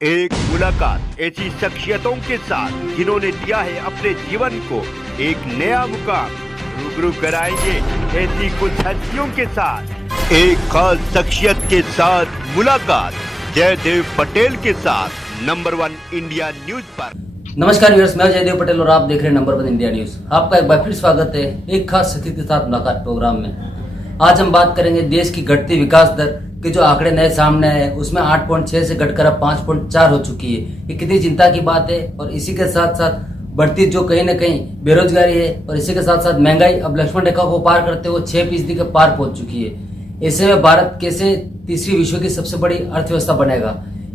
एक मुलाकात ऐसी शख्सियतों के साथ जिन्होंने दिया है अपने जीवन को एक नया मुकाम। रूबरू कराएंगे ऐसी कुछ हस्तियों के साथ एक खास शख्सियत के साथ मुलाकात जयदेव पटेल के साथ नंबर 1 इंडिया न्यूज पर। नमस्कार व्यूअर्स, मैं जयदेव पटेल और आप देख रहे हैं नंबर 1 इंडिया न्यूज। आपका एक बार फिर स्वागत है एक खास शख्सियत के साथ मुलाकात प्रोग्राम में। आज हम बात करेंगे देश की घटती विकास दर के जो आंकड़े नए सामने आए उसमें 8.6 से घटकर अब 5.4 हो चुकी है। ये कितनी चिंता की बात है। और इसी के साथ साथ बढ़ती जो कहीं ना कहीं बेरोजगारी है और इसी के साथ साथ महंगाई अब लक्ष्मण रेखा को पार करते हुए 6% के पार पहुंच चुकी है। ऐसे में भारत कैसे तीसरी विश्व की सबसे बड़ी अर्थव्यवस्था बनेगा,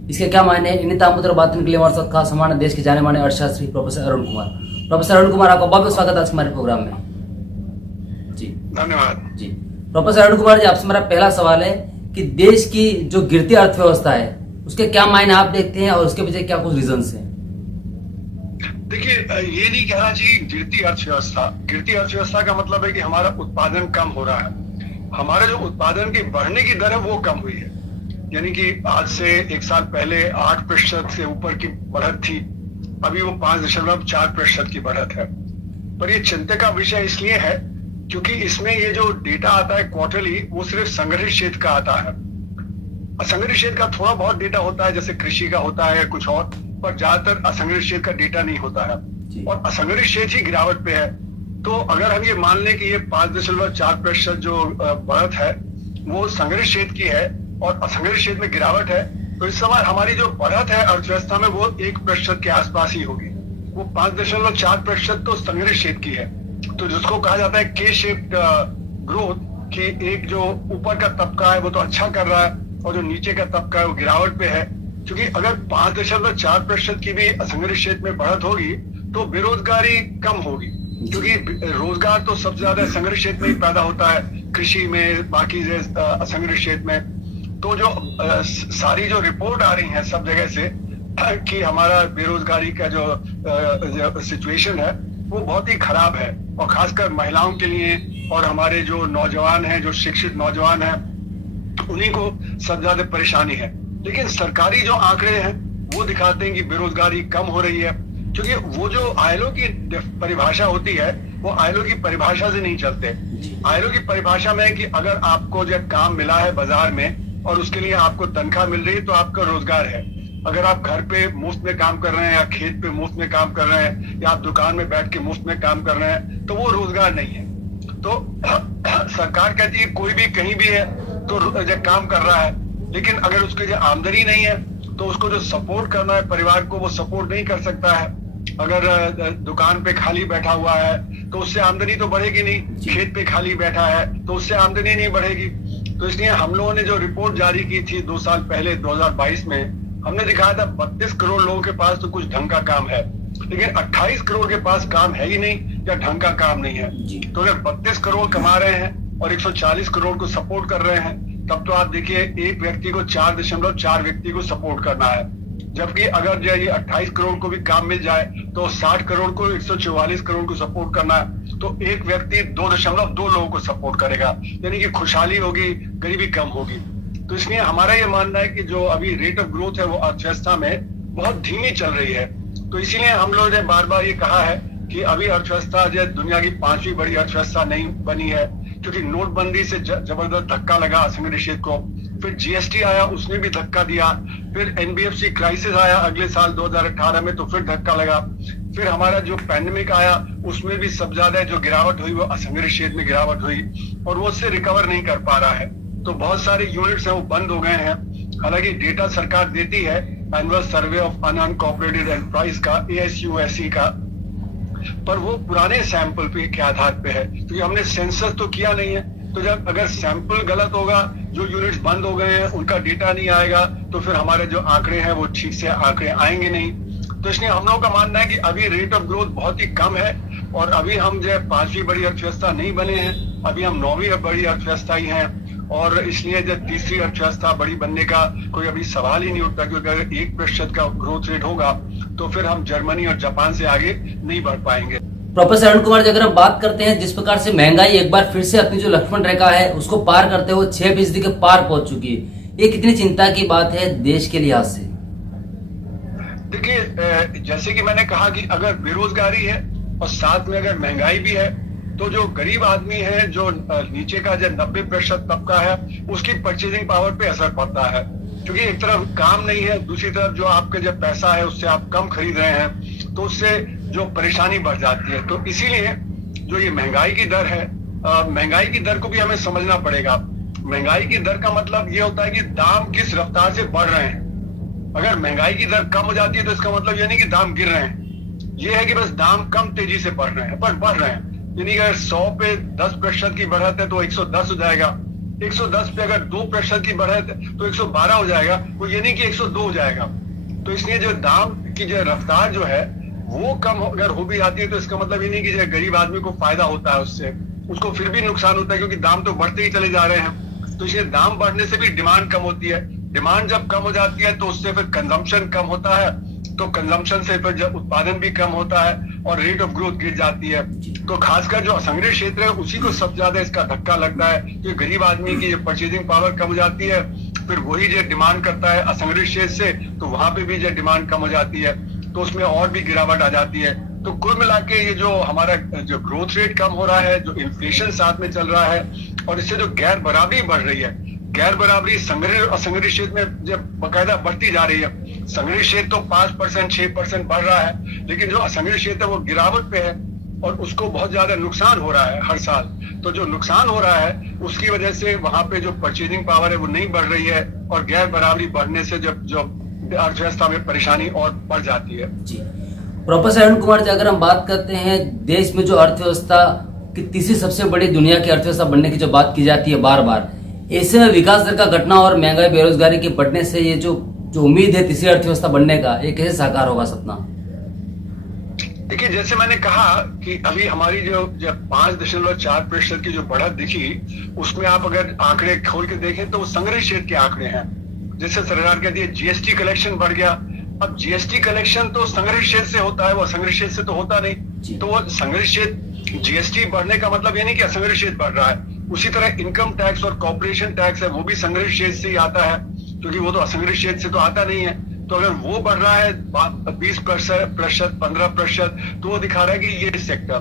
इसके क्या मायने हैं, इन्हीं तामुद्र बातों के लिए हमारे साथ खास हमारे देश के जाने माने अर्थशास्त्री प्रोफेसर अरुण कुमार। प्रोफेसर अरुण कुमार, आपका बहुत बहुत स्वागत आज हमारे प्रोग्राम में। जी धन्यवाद। जी प्रोफेसर अरुण कुमार जी, आपसे मेरा पहला सवाल है कि देश की जो गिरती अर्थव्यवस्था है उसके क्या मायने आप देखते हैं और उसके पीछे क्या कुछ रीजंस हैं? देखिए, ये नहीं कहना चाहिए गिरती अर्थव्यवस्था। गिरती अर्थव्यवस्था का मतलब है कि हमारा उत्पादन कम हो रहा है। हमारा जो उत्पादन की बढ़ने की दर है वो कम हुई है। यानी कि आज से एक साल पहले 8% से ऊपर की बढ़त थी, अभी वो 5.4% की बढ़त है। पर ये चिंता का विषय इसलिए है क्योंकि इसमें ये जो डेटा आता है क्वार्टरली, वो सिर्फ संगठित क्षेत्र का आता है। असंगठित क्षेत्र का थोड़ा बहुत डेटा होता है, जैसे कृषि का होता है या कुछ और, पर ज्यादातर असंगठित क्षेत्र का डेटा नहीं होता है। और असंगठित क्षेत्र ही गिरावट पे है। तो अगर हम ये मान लें कि ये 5.4% जो बढ़त है वो संगठित क्षेत्र की है और असंगठित क्षेत्र में गिरावट है, तो इस समय हमारी जो बढ़त है अर्थव्यवस्था में वो 1% के आसपास ही होगी। वो 5.4% तो संगठित क्षेत्र की है। तो जिसको कहा जाता है के शेप्ड ग्रोथ, कि एक जो ऊपर का तबका है वो तो अच्छा कर रहा है और जो नीचे का तबका है वो गिरावट पे है। क्योंकि अगर 5.4% की भी असंगठित क्षेत्र में बढ़त होगी तो बेरोजगारी कम होगी, क्योंकि रोजगार तो सबसे ज्यादा संगठित क्षेत्र में ही पैदा होता है, कृषि में, बाकी असंगठित क्षेत्र में। तो जो सारी जो रिपोर्ट आ रही है सब जगह से कि हमारा बेरोजगारी का जो सिचुएशन है वो बहुत ही खराब है, और खासकर महिलाओं के लिए और हमारे जो नौजवान हैं, जो शिक्षित नौजवान हैं, उन्हीं को सबसे ज्यादा परेशानी है। लेकिन सरकारी जो आंकड़े हैं वो दिखाते हैं कि बेरोजगारी कम हो रही है, क्योंकि वो जो आईएलओ की परिभाषा होती है वो आईएलओ की परिभाषा से नहीं चलते। आईएलओ की परिभाषा में है कि अगर आपको जो काम मिला है बाजार में और उसके लिए आपको तनख्वाह मिल रही है तो आपका रोजगार है। अगर आप घर पे मुफ्त में काम कर रहे हैं या खेत पे मुफ्त में काम कर रहे हैं या आप दुकान में बैठ के मुफ्त में काम कर रहे हैं तो वो रोजगार नहीं है। तो सरकार कहती है कोई भी कहीं भी है तो जो काम कर रहा है, लेकिन अगर उसकी जो आमदनी नहीं है तो उसको जो सपोर्ट करना है परिवार को वो सपोर्ट नहीं कर सकता है। अगर दुकान पे खाली बैठा हुआ है तो उससे आमदनी तो बढ़ेगी नहीं, खेत पे खाली बैठा है तो उससे आमदनी नहीं बढ़ेगी। तो इसलिए हम लोगों ने जो रिपोर्ट जारी की थी 2 साल पहले 2022 में, हमने दिखाया था 32 करोड़ लोगों के पास तो कुछ ढंग का काम है, लेकिन 28 करोड़ के पास काम है ही नहीं या ढंग का काम नहीं है। तो अगर 32 करोड़ कमा रहे हैं और 140 करोड़ को सपोर्ट कर रहे हैं, तब तो आप देखिए एक व्यक्ति को 4.4 व्यक्ति को सपोर्ट करना है। जबकि अगर जो ये 28 करोड़ को भी काम मिल जाए तो 60 करोड़ को 144 करोड़ को सपोर्ट करना है, तो एक व्यक्ति 2.2 लोगों को सपोर्ट करेगा, यानी कि खुशहाली होगी, गरीबी कम होगी। तो इसलिए हमारा ये मानना है कि जो अभी रेट ऑफ ग्रोथ है वो अर्थव्यवस्था में बहुत धीमी चल रही है। तो इसीलिए हम लोगों ने बार बार ये कहा है कि अभी अर्थव्यवस्था जो दुनिया की 5वीं बड़ी अर्थव्यवस्था नहीं बनी है, क्योंकि नोटबंदी से जबरदस्त धक्का लगा असंगठित क्षेत्र को। फिर जीएसटी आया, उसने भी धक्का दिया। फिर एनबीएफसी क्राइसिस आया अगले साल 2018 में, तो फिर धक्का लगा। फिर हमारा जो पैंडेमिक आया उसमें भी सबसे ज्यादा जो गिरावट हुई वो असंगठित क्षेत्र में गिरावट हुई, और वो उससे रिकवर नहीं कर पा रहा है। तो बहुत सारे यूनिट्स हैं वो बंद हो गए हैं। हालांकि डेटा सरकार देती है एनुअल सर्वे ऑफ अनकॉर्पोरेटेड एंटरप्राइज का, ASUSE का, पर वो पुराने सैंपल पे के आधार पे है, क्योंकि हमने सेंसस तो किया नहीं है। तो जब अगर सैंपल गलत होगा, जो यूनिट्स बंद हो गए हैं उनका डेटा नहीं आएगा, तो फिर हमारे जो आंकड़े हैं वो ठीक से आंकड़े आएंगे नहीं। तो इसलिए हम लोगों का मानना है कि अभी रेट ऑफ ग्रोथ बहुत ही कम है, और अभी हम जो 5वीं बड़ी अर्थव्यवस्था नहीं बने हैं, अभी हम 9वीं बड़ी अर्थव्यवस्था ही हैं। और इसलिए जब तीसरी अर्थव्यवस्था बड़ी बनने का कोई अभी सवाल ही नहीं उठता, क्योंकि अगर 1% का ग्रोथ रेट होगा तो फिर हम जर्मनी और जापान से आगे नहीं बढ़ पाएंगे। प्रोफेसर अरुण कुमार जी, अगर हम बात करते हैं जिस प्रकार से महंगाई एक बार फिर से अपनी जो लक्ष्मण रेखा है उसको पार करते हुए 6% के पार पहुंच चुकी है, ये कितनी चिंता की बात है देश के लिहाज से? देखिए, जैसे कि मैंने कहा कि अगर बेरोजगारी है और साथ में अगर महंगाई भी है, तो जो गरीब आदमी है, जो नीचे का जो 90% तबका है, उसकी परचेजिंग पावर पे असर पड़ता है। क्योंकि एक तरफ काम नहीं है, दूसरी तरफ जो आपके जो पैसा है उससे आप कम खरीद रहे हैं, तो उससे जो परेशानी बढ़ जाती है। तो इसीलिए जो ये महंगाई की दर है, महंगाई की दर को भी हमें समझना पड़ेगा। महंगाई की दर का मतलब ये होता है कि दाम किस रफ्तार से बढ़ रहे हैं। अगर महंगाई की दर कम हो जाती है तो इसका मतलब ये नहीं कि दाम गिर रहे हैं, ये है कि बस दाम कम तेजी से बढ़ रहे हैं, पर बढ़ रहे हैं। यानी अगर 100 पे 10% की बढ़त है तो 110 हो जाएगा, 110 पे अगर 2% की बढ़त है तो 112 हो जाएगा, वो ये नहीं कि 102 हो जाएगा। तो इसलिए जो दाम की जो रफ्तार जो है वो कम अगर हो भी जाती है तो इसका मतलब ये नहीं कि जो गरीब आदमी को फायदा होता है उससे, उसको फिर भी नुकसान होता है, क्योंकि दाम तो बढ़ते ही चले जा रहे हैं। तो इसलिए दाम बढ़ने से भी डिमांड कम होती है, डिमांड जब कम हो जाती है तो उससे फिर कंजम्पशन कम होता है, तो कंजम्पशन से फिर जब उत्पादन भी कम होता है और रेट ऑफ ग्रोथ गिर जाती है। तो खासकर जो असंगठित क्षेत्र है उसी को सबसे ज्यादा इसका धक्का लगता है कि गरीब आदमी की परचेजिंग पावर कम हो जाती है, फिर वही जो डिमांड करता है असंगठित क्षेत्र से, तो वहां पे भी जो डिमांड कम हो जाती है, तो उसमें और भी गिरावट आ जाती है। तो कुल मिला के ये जो हमारा जो ग्रोथ रेट कम हो रहा है, जो इन्फ्लेशन साथ में चल रहा है, और इससे जो गैर बराबरी बढ़ रही है, गैर बराबरी संगठित और असंगठित क्षेत्र में जब बकायदा बढ़ती जा रही है। संगठित क्षेत्र तो 5% 6% बढ़ रहा है, लेकिन जो असंगठित क्षेत्र है वो गिरावट पे है और उसको बहुत ज्यादा नुकसान हो रहा है हर साल। तो जो नुकसान हो रहा है उसकी वजह से वहां पे जो परचेजिंग पावर है वो नहीं बढ़ रही है, और गैर बराबरी बढ़ने से जो अर्थव्यवस्था में परेशानी और बढ़ जाती है। जी, प्रोफेसर अरुण कुमार जी, अगर हम बात करते हैं देश में जो अर्थव्यवस्था की तीसरी सबसे बड़ी दुनिया की अर्थव्यवस्था बनने की जो बात की जाती है बार बार, ऐसे में विकास दर का घटना और महंगाई बेरोजगारी के बढ़ने से ये जो उम्मीद है तीसरी अर्थव्यवस्था बनने का, ये कैसे साकार होगा सपना? देखिए, जैसे मैंने कहा कि अभी हमारी जो 5.4% की जो बढ़त दिखी, उसमें आप अगर आंकड़े खोल के देखें तो वो संगठित क्षेत्र के आंकड़े हैं। जैसे सरकार कहती है जीएसटी कलेक्शन बढ़ गया, अब जीएसटी कलेक्शन तो संगठित क्षेत्र से होता है, वो असंगठित क्षेत्र से तो होता नहीं। तो वो संगठित क्षेत्र जीएसटी बढ़ने का मतलब ये नहीं कि असंगठित क्षेत्र बढ़ रहा है। उसी तरह इनकम टैक्स और कॉर्पोरेशन टैक्स है, वो भी संगठित क्षेत्र से ही आता है, क्योंकि वो तो असंगठित क्षेत्र से तो आता नहीं है। तो अगर वो बढ़ रहा है 20%, 15%, तो वो दिखा रहा है कि ये सेक्टर।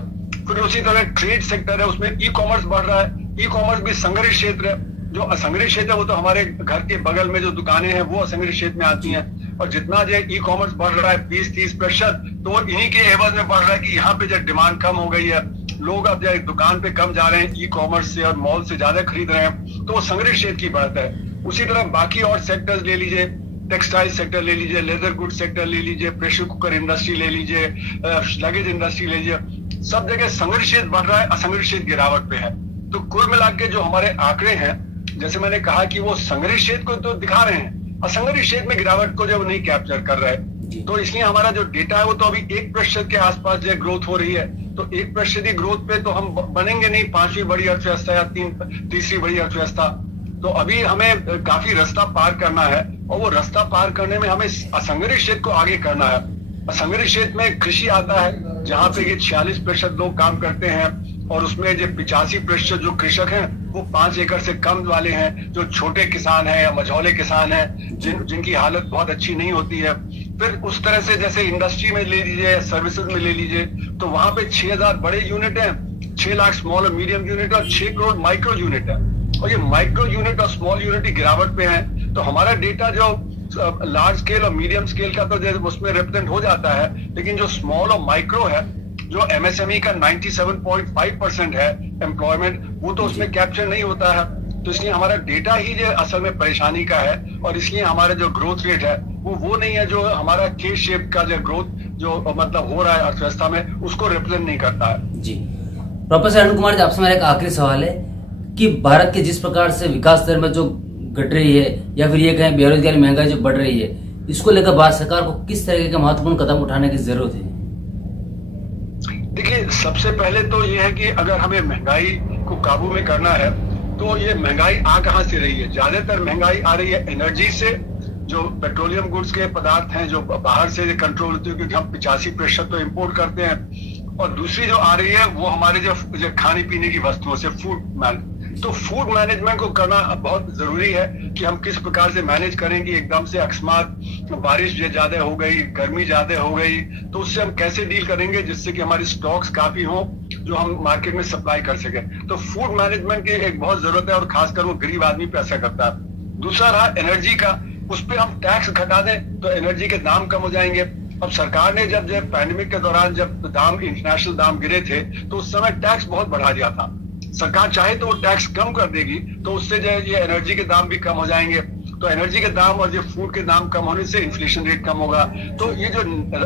फिर उसी तरह ट्रेड सेक्टर है, उसमें ई कॉमर्स बढ़ रहा है, ई कॉमर्स भी संगठित क्षेत्र है। जो असंगठित क्षेत्र है वो तो हमारे घर के बगल में जो दुकानें हैं वो असंगठित क्षेत्र में आती हैं, और जितना जो ई कॉमर्स बढ़ रहा है 20-30%, तो वो इन्हीं के एवज में बढ़ रहा है कि यहाँ पे जो डिमांड कम हो गई है, लोग अब जो दुकान पे कम जा रहे हैं, ई कॉमर्स से और मॉल से ज्यादा खरीद रहे हैं, तो वो संगठित क्षेत्र की बढ़त है। उसी तरह बाकी और सेक्टर्स ले लीजिए, टेक्सटाइल सेक्टर ले लीजिए, लेदर गुड सेक्टर ले लीजिए, प्रेशर कुकर इंडस्ट्री ले लीजिए, लगेज इंडस्ट्री ले लीजिए, सब जगह संगठित क्षेत्र बढ़ रहा है, असंगठित क्षेत्र गिरावट पे है। तो कुल मिला के जो हमारे आंकड़े हैं, जैसे मैंने कहा कि वो संगठित क्षेत्र को तो दिखा रहे हैं, असंगठित क्षेत्र में गिरावट को जो नहीं कैप्चर कर रहा है। तो इसलिए हमारा जो डेटा है वो तो अभी 1% के आसपास जो ग्रोथ हो रही है। तो 1% की ग्रोथ पे तो हम बनेंगे नहीं 5वीं बड़ी अर्थव्यवस्था या तीसरी बड़ी अर्थव्यवस्था। तो अभी हमें काफी रास्ता पार करना है, और वो रास्ता पार करने में हमें असंगठित क्षेत्र को आगे करना है। असंगठित क्षेत्र में कृषि आता है, जहाँ पे ये 46% लोग काम करते हैं, और उसमें जो 85% जो कृषक हैं वो 5 एकड़ से कम वाले हैं, जो छोटे किसान हैं या मझौले किसान हैं, जिनकी हालत बहुत अच्छी नहीं होती है। फिर उस तरह से जैसे इंडस्ट्री में ले लीजिए, सर्विसेज में ले लीजिए, तो वहां पे 6000 बड़े यूनिट हैं, 6 लाख स्मॉल और मीडियम यूनिट और 6 करोड़ माइक्रो यूनिट है, और ये माइक्रो यूनिट और स्मॉल यूनिट की गिरावट पे है। तो हमारा डेटा जो लार्ज स्केल और मीडियम स्केल का तो उसमें रिप्रेजेंट हो जाता है, लेकिन जो स्मॉल और माइक्रो है, जो एमएसएमई का 97.5% है एम्प्लॉयमेंट, वो तो उसमें कैप्चर नहीं होता है। तो इसलिए हमारा डेटा ही जो असल में परेशानी का है, और इसलिए हमारा जो ग्रोथ रेट है वो नहीं है, जो हमारा के शेप का जो ग्रोथ जो मतलब हो रहा है अर्थव्यवस्था में, उसको रिप्रेजेंट नहीं करता है। जी, प्रोफेसर अरुण कुमार जी, आपसे मेरा एक आखिरी सवाल है कि भारत के जिस प्रकार से विकास दर में जो घट रही है, या फिर ये कहें बेरोजगारी महंगाई जो बढ़ रही है, इसको लेकर भारत सरकार को किस तरह के महत्वपूर्ण कदम उठाने की जरूरत है? देखिए, सबसे पहले तो ये है कि अगर हमें महंगाई को काबू में करना है, तो ये महंगाई आ कहाँ से रही है? ज्यादातर महंगाई आ रही है एनर्जी से, जो पेट्रोलियम गुड्स के पदार्थ हैं जो बाहर से कंट्रोल होती है, क्योंकि हम 85% तो इम्पोर्ट करते हैं। और दूसरी जो आ रही है वो हमारे जो खाने पीने की वस्तुओं से, फूड तो फूड मैनेजमेंट को करना बहुत जरूरी है कि हम किस प्रकार से मैनेज करेंगे। एकदम से अकस्मात बारिश ज्यादा हो गई, गर्मी ज्यादा हो गई, तो उससे हम कैसे डील करेंगे जिससे कि हमारी स्टॉक्स काफी हो जो हम मार्केट में सप्लाई कर सके। तो फूड मैनेजमेंट की एक बहुत जरूरत है और खासकर वो गरीब आदमी पे असर करता है। दूसरा रहा एनर्जी का, उस पर हम टैक्स घटा दें तो एनर्जी के दाम कम हो जाएंगे। अब सरकार ने जब पैंडेमिक के दौरान जब दाम इंटरनेशनल दाम गिरे थे तो उस समय टैक्स बहुत बढ़ा दिया था। सरकार चाहे तो वो टैक्स कम कर देगी तो उससे जो है ये एनर्जी के दाम भी कम हो जाएंगे। तो एनर्जी के दाम और ये फूड के दाम कम होने से इन्फ्लेशन रेट कम होगा। तो ये जो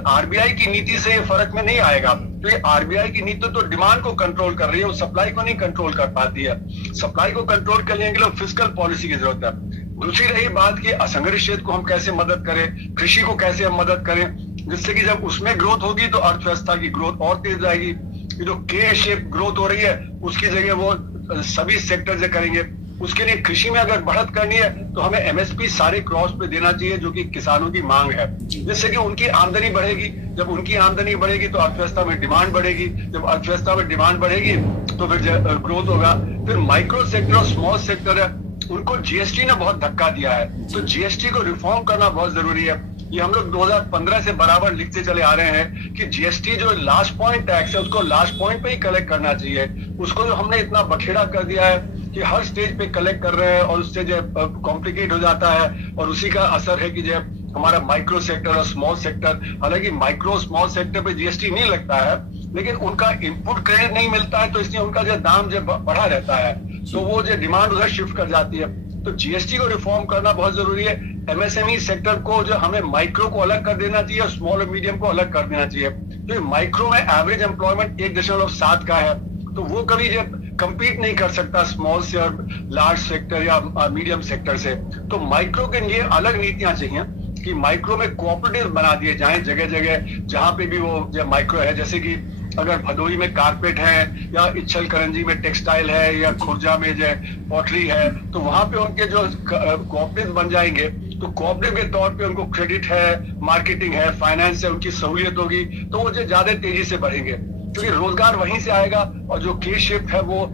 आरबीआई की नीति से ये फर्क में नहीं आएगा। तो ये आरबीआई की नीति तो डिमांड को कंट्रोल कर रही है, वो सप्लाई को नहीं कंट्रोल कर पाती है। सप्लाई को कंट्रोल करने के लिए फिस्कल पॉलिसी की जरूरत है। दूसरी रही बात कि असंगठित क्षेत्र को हम कैसे मदद करें, कृषि को कैसे हम मदद करें, जिससे कि जब उसमें ग्रोथ होगी तो अर्थव्यवस्था की ग्रोथ और तेज आएगी। ये जो के शेप ग्रोथ हो रही है उसकी जगह वो सभी सेक्टर से करेंगे। उसके लिए कृषि में अगर बढ़त करनी है तो हमें एमएसपी सारे क्रॉप्स पे देना चाहिए जो कि किसानों की मांग है, जिससे कि उनकी आमदनी बढ़ेगी। जब उनकी आमदनी बढ़ेगी तो अर्थव्यवस्था में डिमांड बढ़ेगी। जब अर्थव्यवस्था में डिमांड बढ़ेगी तो फिर ग्रोथ होगा। फिर माइक्रो सेक्टर और स्मॉल सेक्टर है, उनको जीएसटी ने बहुत धक्का दिया है, तो जीएसटी को रिफॉर्म करना बहुत जरूरी है। ये हम लोग 2015 से बराबर लिखते चले आ रहे हैं कि जीएसटी जो लास्ट पॉइंट टैक्स है उसको लास्ट पॉइंट पे ही कलेक्ट करना चाहिए। उसको जो हमने इतना बखेड़ा कर दिया है कि हर स्टेज पे कलेक्ट कर रहे हैं और उससे जो कॉम्प्लिकेट हो जाता है और उसी का असर है कि जो हमारा माइक्रो सेक्टर और स्मॉल सेक्टर, हालांकि माइक्रो स्मॉल सेक्टर पे जीएसटी नहीं लगता है लेकिन उनका इनपुट क्रेडिट नहीं मिलता है, तो इसलिए उनका जो दाम जो बढ़ा रहता है तो वो जो डिमांड उधर शिफ्ट कर जाती है। तो जीएसटी को रिफॉर्म करना बहुत जरूरी है। एमएसएमई सेक्टर को जो हमें माइक्रो को अलग कर देना चाहिए और स्मॉल और मीडियम को अलग कर देना चाहिए। तो माइक्रो में एवरेज एम्प्लॉयमेंट 1.7 का है, तो वो कभी जब कंपीट नहीं कर सकता स्मॉल से और लार्ज सेक्टर या मीडियम सेक्टर से। तो माइक्रो के लिए अलग नीतियां चाहिए कि माइक्रो में कोऑपरेटिव बना दिए जाएं जगह जगह जहां पे भी वो जो माइक्रो है, जैसे कि अगर भदोही में कारपेट है या इच्छल करंजी में टेक्सटाइल है या खुर्जा में जो पॉटरी है, तो वहां पे उनके जो कोऑपरेटिव बन जाएंगे तो कोऑपरेटिव के तौर पे उनको क्रेडिट है, मार्केटिंग है, फाइनेंस है, उनकी सहूलियत होगी तो वो जो ज्यादा तेजी से बढ़ेंगे क्योंकि रोजगार वहीं से आएगा और जो के शेप है वो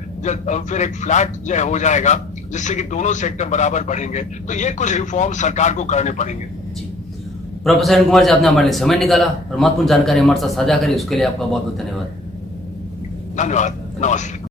फिर एक फ्लैट जो हो जाएगा जिससे कि दोनों सेक्टर बराबर बढ़ेंगे। तो ये कुछ रिफॉर्म सरकार को करने पड़ेंगे। प्रोफेसर अरुण कुमार जी, आपने हमारे लिए समय निकाला और महत्वपूर्ण जानकारी हमारे साथ साझा करी, उसके लिए आपका बहुत बहुत धन्यवाद। धन्यवाद, नमस्ते।